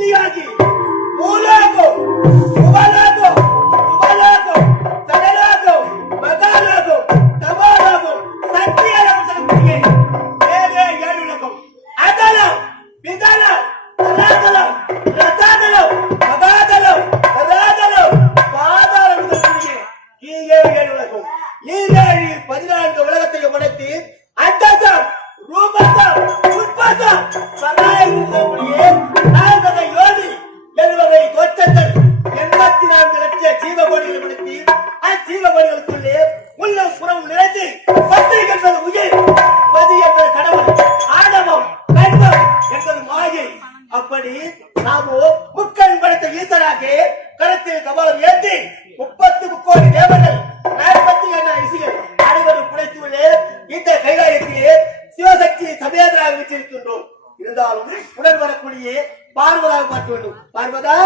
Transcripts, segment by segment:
தியாகி அப்படி நாம முக்கண் படைத்த ஈசனாக கருத்தில் கபாலம் ஏற்றி முப்பத்து முக்கோடி தேவர்கள் நாற்பத்தி ஏழு இசைகள் அனைவரும் புடைத்துள்ளே இந்த கைலாயத்திலே சிவசக்தியை சமேதராக வச்சிருக்கின்றோம் இருந்தாலும் உடன் வரக்கூடிய பார்வதாக பார்க்க வேண்டும். பார்வதா!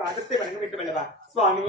പാദത്തെ വണങ്ങിവിട്ടുമല്ലവ സ്വാമി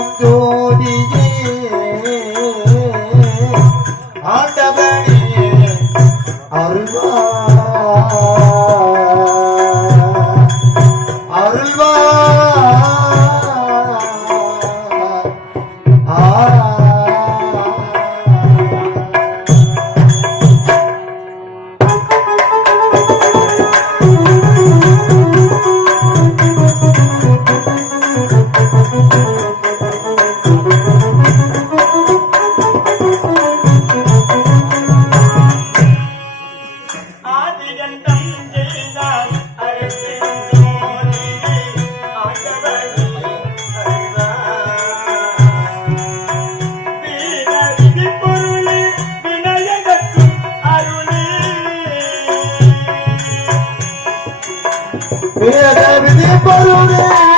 Chúa. I'm not Barone!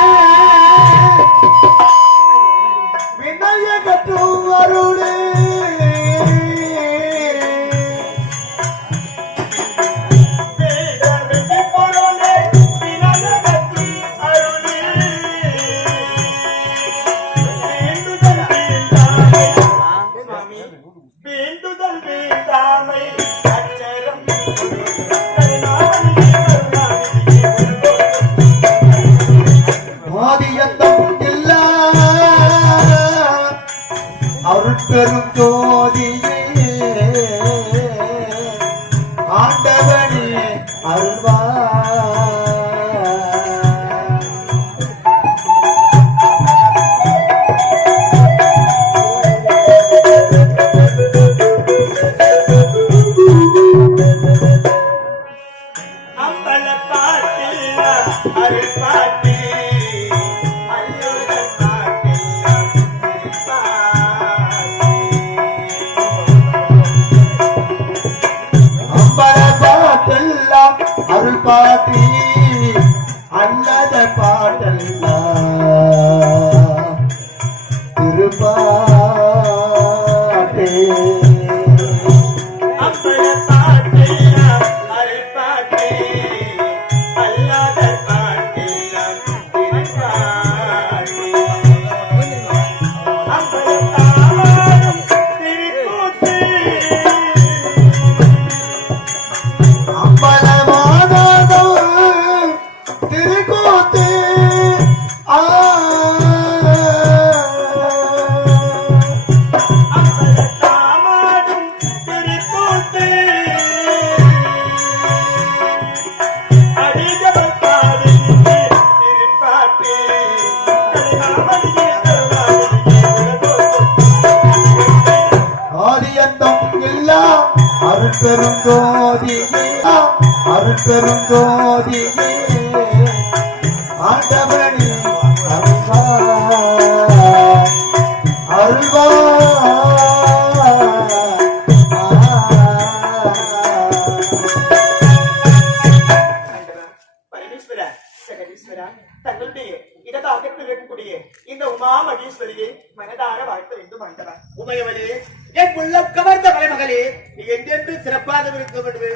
மகேஸ்வரியை மனதார வாழ்த்த வேண்டும் ஆண்டவன் உமையவனே என் உள்ளம் கவர்ந்த மலைமகளே நீ என்றென்று சிறப்பாக இருக்க வேண்டும்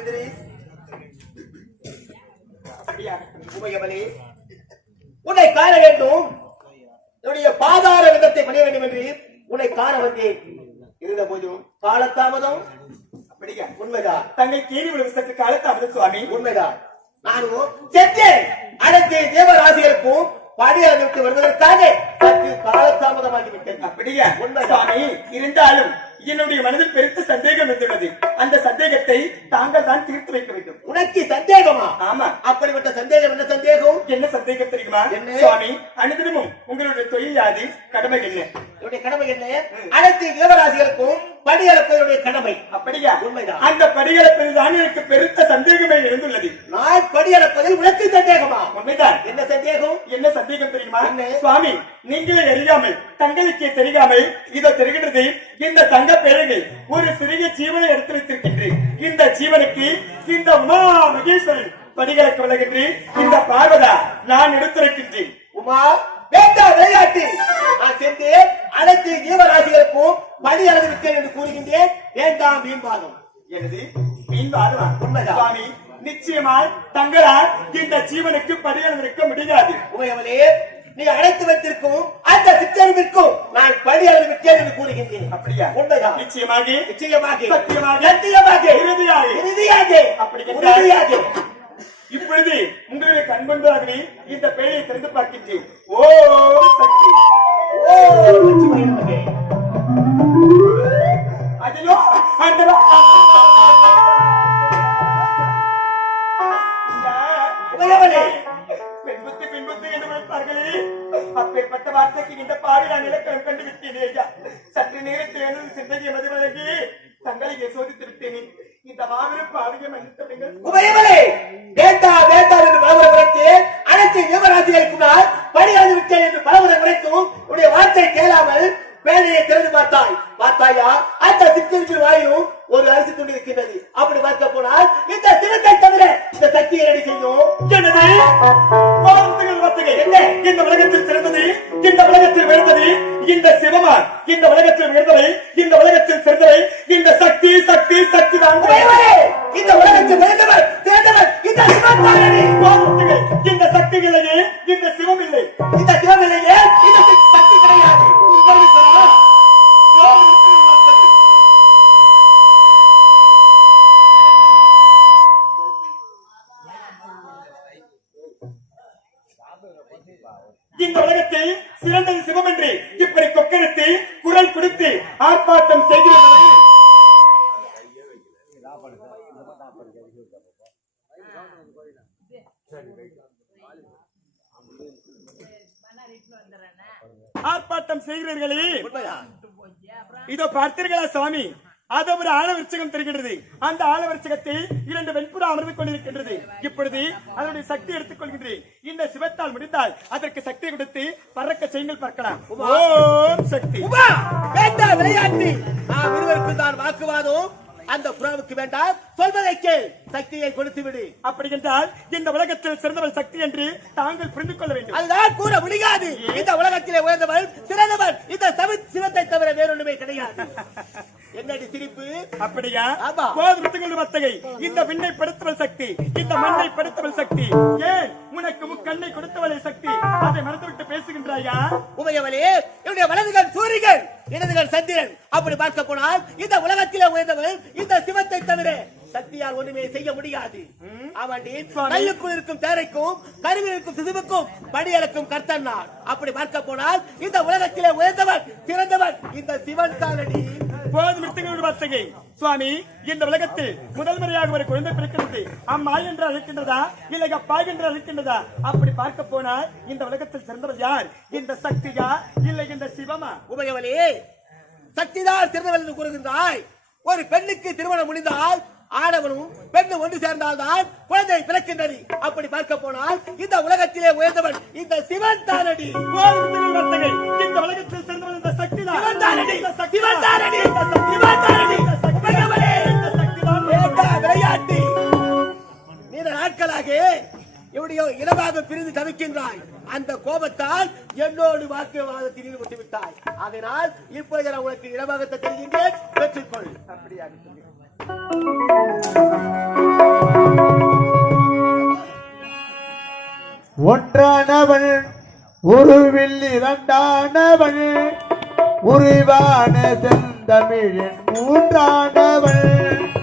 உமையவனே உன்னை காண வேண்டும். என்னுடைய பாதார விதத்தை பணிய வேண்டும் என்று உன்னை காண வந்தேன். இருந்த போதும் காலத்தாமதம். அப்படியா? உண்மைதான். தங்கள் கீழ் விழுவு சற்று காலத்தாமதம் சுவாமி. உண்மைதான். நானும் செஞ்சேன் அனைத்து தேவராசிகளுக்கும் பணி அறிவித்து வருவதற்காக சற்று காலதாமதமாகிவிட்டேன். அப்படியா? உண்மை சுவாமி இருந்தாலும் என்னுடைய மனதில் பெருத்த சந்தேகம் வந்துள்ளது. அந்த சந்தேகத்தை தாங்கள் தான் தீர்த்து வைக்க வேண்டும். உனக்கு சந்தேகமா? ஆமா. அப்படிப்பட்ட சந்தேகம் என்ன சந்தேகம்? என்ன சந்தேகம் தெரியுமா? என்ன? சுவாமி அனுதினமும் உங்களுடைய தொழில் யாது கடமை என்ன? என்னுடைய கடமை என்ன? அனைத்து தேவராசிகளுக்கும் படியளப்பதனுடைய கடமை. அப்படியா? உண்மைதான். அந்த படிகளப்பில் தான் எனக்கு பெருத்த சந்தேகமே எழுந்துள்ளது நான் படியளப்பதில் உனக்கு சந்தேகமா? உண்மைதான். என்ன சந்தேகம்? என்ன சந்தேகம் தெரியுமா? சுவாமி நீங்களே அறியாமல் தங்களுக்கே தெரியாமல் இதோ தெரிகின்றது. இந்த தங்க பேழைகள் ஒரு சிறிய ஜீவனை எடுத்து வைத்திருக்கின்றேன் இந்த ஜீவனுக்கு இந்த உமா மகேஸ்வரன் படிகளுக்கு விலகின்றி இந்த பார்வதா நான் எடுத்திருக்கின்றேன். உமா வேண்டாம் விளையாட்டு. நான் சென்று அனைத்து ஜீவராசிகளுக்கும் படி அளந்து விட்டேன் என்று கூறுகின்றேன். வேண்டாம் வீண்பாதம் எனது மீன் வாருவா உண்மைதான். சுவாமி நிச்சயமாய் தங்களால் இந்த ஜீவனுக்கு படிகள் இருக்க முடியாது. உமையவளே நீ அழைத்து வைத்திருக்கும் அந்த சிற்றறிவிற்கும் நான் அளந்து விட்டேன் என்று கூறுகின்றேன். அப்படியா? உண்மைதான். நிச்சயமாக? நிச்சயமாக. சத்தியமாக? சத்தியமாக. இறுதியாக இறுதியாக அப்படி உறுதியாக. இப்பொழுது உங்களுடைய கண்கொண்டாகவே இந்த பேழையை திறந்து பார்க்கின்றேன். ஓ சக்தி ஓ லட்சுமி நமகே. அதிலோ ஆண்டவா. உமையவளே பெண் என்று உரைப்பார்களே. அப்பேற்பட்ட வார்த்தைக்கு இந்த பாடி நான் இலக்கணம் கண்டு விட்டேனே ஐயா. சற்று நேரத்தில் எனது சிந்தையை மதிவழங்கி தங்களை விட்டேனே இந்த மாபெரும் பாவியம் வேண்டா வேண்டாம் என்று அனைத்து யுவராசிகளுக்கும் நான் இந்த உலகத்தில் சிறந்தது சிவம் என்று இப்படி கொக்கரித்து குரல் கொடுத்து ஆர்ப்பாட்டம் செய்கிறது ஆர்ப்பாட்டம் செய்கிறீர்களே. இதோ பார்த்தீர்களா சுவாமி. அது ஒரு ஆலவிருச்சகம் தெரிகின்றது. அந்த ஆலவிருச்சகத்தை இரண்டு வெண்புறா அமர்ந்து கொண்டிருக்கின்றது இப்பொழுது அதனுடைய சக்தி எடுத்துக் கொள்கின்றேன் இந்த சிவத்தால் முடிந்தால் அதற்கு சக்தி கொடுத்து பறக்க செய்யுங்கள் பார்க்கலாம். ஓம் சக்தி. விளையாட்டு. நாம் இருவருக்கும் தான் வாக்குவாதம். அந்த புறாவுக்கு வேண்டாம். சொல்வதை கேள். சக்தியை கொடுத்து விடு. அப்படி என்றால் இந்த உலகத்தில் சிறந்தவள் சக்தி என்று தாங்கள் புரிந்து கொள்ள வேண்டும். அதுதான் கூற முடியாது. இந்த உலகத்திலே உயர்ந்தவள் சிறந்தவள். இந்த சவி சிவத்தை தவிர வேறொன்றுமே கிடையாது. என்னடி சிரிப்பு? அப்படியா. போதும் வர்த்தகை. இந்த விண்ணை படுத்தவள் சக்தி இந்த மண்ணை படுத்தவள் சக்தி. ஏன் உனக்கு முக்கண்ணை கொடுத்தவளை சக்தி? அதை மறந்துவிட்டு பேசுகின்றாயா? உமையவளே என்னுடைய வலதுகள் சூரியன் இடதுகள் சந்திரன். அப்படி பார்க்க போனால் இந்த உலகத்திலே உயர்ந்தவள் இந்த சிவத்தை தவிர சக்தியால் ஒண்ணுமே செய்ய முடியாது. ஆமாண்டி சுவாமி. கல்லுக்குள் இருக்கும் தேரைக்கும் கருவில் இருக்கும் சிசுவுக்கும் படியளக்கும் கர்த்தன் நான். அப்படி பார்க்க போனால் இந்த உலகத்திலே உயர்ந்தவன் சிறந்தவன் இந்த சிவன் தானடி. வார்த்தையை. சுவாமி இந்த உலகத்தில் முதல் முறையாக ஒரு குழந்தை பிறக்கிறது. அம்மா என்று அழைக்கின்றதா? இல்லை அப்பா என்று அழைக்கின்றதா? அப்படி பார்க்க போனால் இந்த உலகத்தில் சிறந்தவர் யார்? இந்த சக்தியா? இல்லை இந்த சிவமா? உமையவளே சக்திதான் சிறந்தவள் என்று கூறுகின்றாய். ஒரு பெண்ணுக்கு திருமணம் முடிந்தால் ஆடவனும் பெண்ணும் ஒன்று சேர்ந்தால்தான் குழந்தை பிறக்கின்றது அப்படி பார்க்க போனால் இந்த உலகத்திலே உயர்ந்தவன் இந்த சிவன் தானடி. இந்த உலகத்தில் சிறந்தவர் இந்த சக்தி சிவன் தானடி. இந்த சக்தி சிவன் தானடி. சிவன் தானடி. உமையவளே இந்த சக்தி வேண்டா விளையாட்டு? நீண்ட நாட்களாக எப்படியோ இனமாக பிரிந்து தவிக்கின்றாய். அந்த கோபத்தால் என்னோடு வாக்குவாதத்தில் ஈடுபட்டு விட்டாய் அதனால் இப்பொழுது நான் உனக்கு இடமாகத்தை தெரிகின்றேன். பெற்றுக்கொள். அப்படியாக ஒன்றானவள் உருவில் இரண்டானவள் உருவான செந்தமிழின் மூன்றானவள்.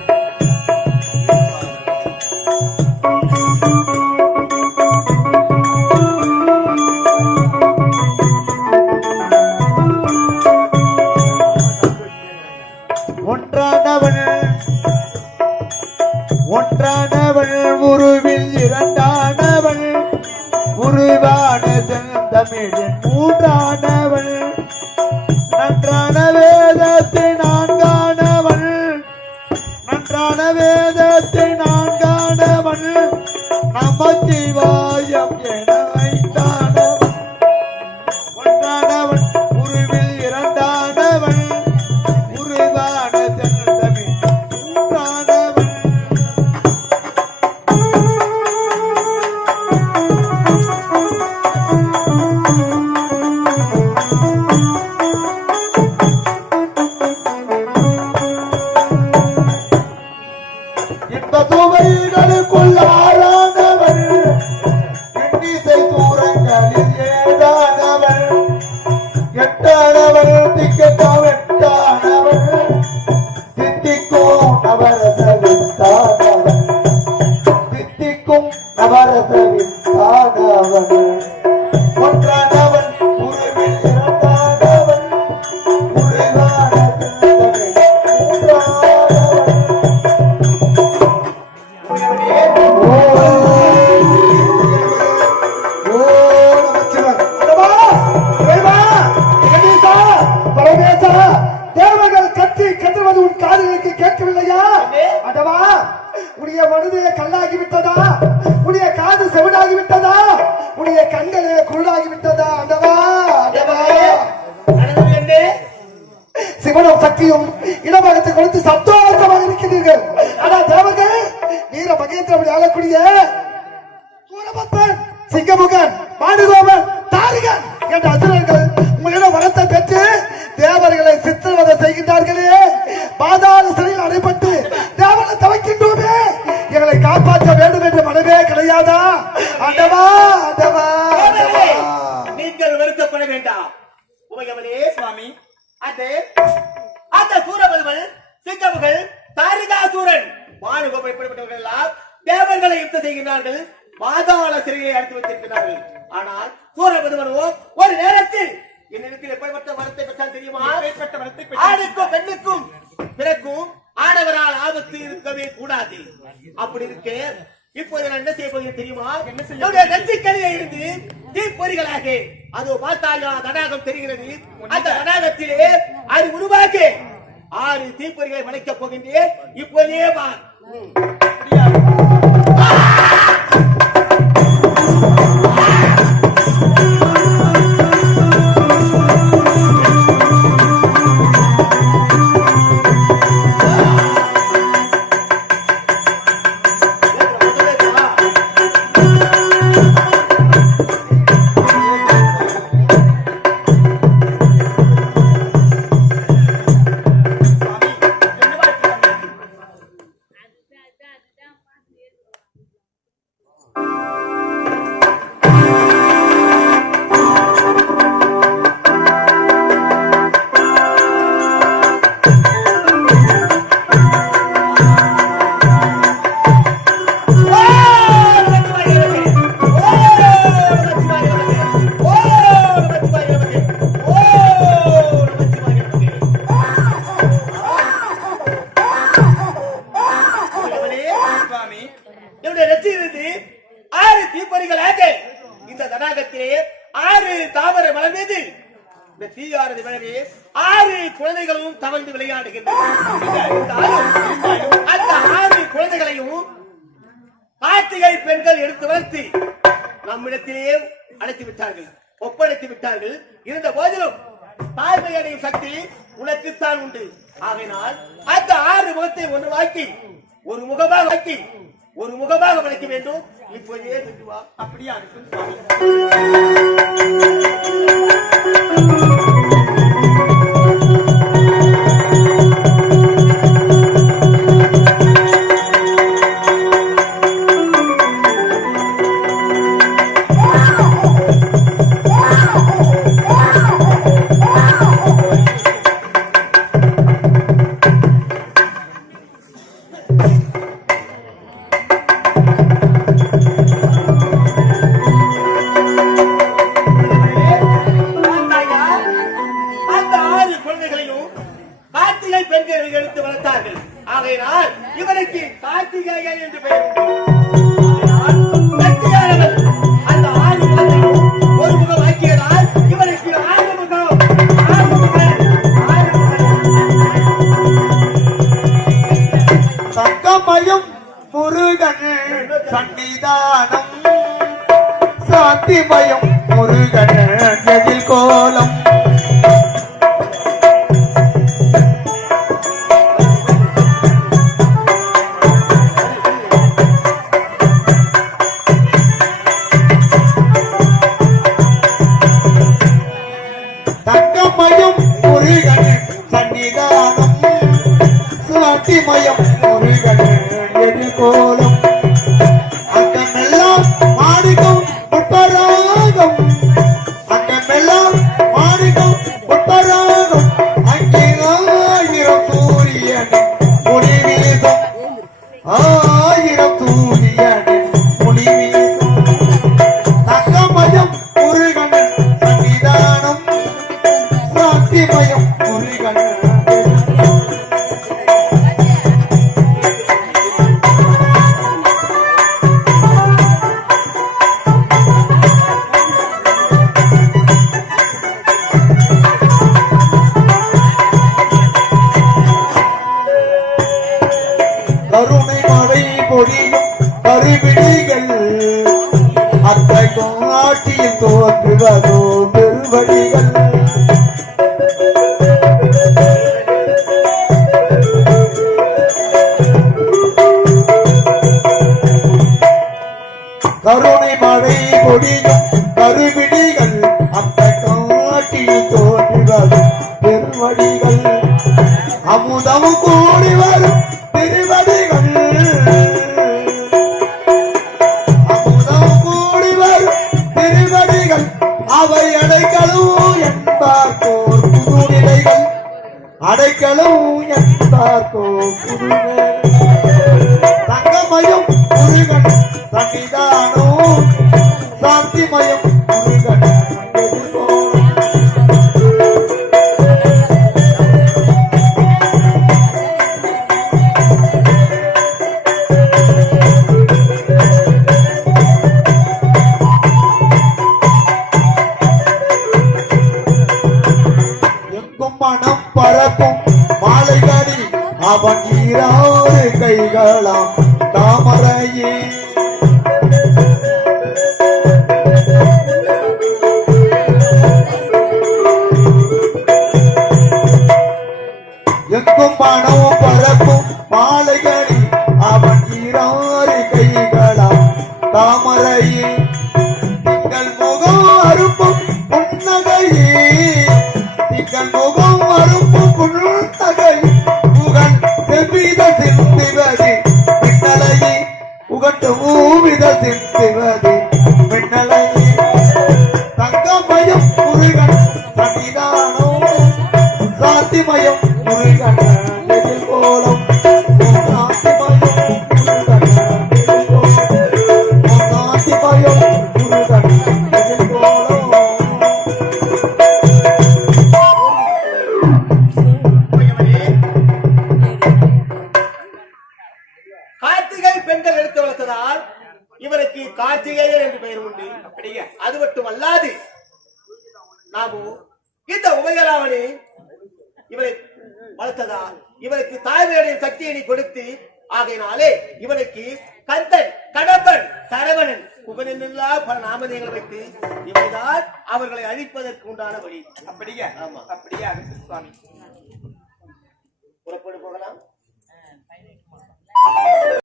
உமையவளே சுவாமி. அது அந்த சூரபல்வல் சிங்கவர்கள் தாரிகாசூரன் பானுகோபம் இப்படிப்பட்டவர்கள் எல்லாம் தேவர்களை யுத்த செய்கிறார்கள் பாதாள சிறையை அடைத்து வைத்திருக்கிறார்கள். ஆனால் சூரபதுவனோ ஒரு நேரத்தில் என்னிடத்தில் எப்படிப்பட்ட மரத்தை பெற்றால் தெரியுமா? எப்படிப்பட்ட மரத்தை ஆணுக்கும் பெண்ணுக்கும் பிறக்கும் ஆடவரால் ஆபத்து இருக்கவே கூடாது. அப்படி இருக்க இப்போது நான் என்ன செய்ய போகிறேன் தெரியுமா? என்ன செய்ய நெஞ்சிக்கலையை இருந்து தீப்பொறிகளாக அது பார்த்தாயா தடாகம் தெரிகிறது. அந்த தடாகத்திலே அது உருவாக்கி ஆறு தீப்பொறிகளை வளைக்கப் போகின்றேன். இப்போதே வா முருகன் சன்னிதானம் சாந்தி பயம் முருகன் கோலம் வானம் பரப்பும். மாலைதனி அவன் ஈராறு கைகளாம். தாமரையே. எங்கும் மனமும் பரப்பும். மாலைதனி அவன் ஈராறு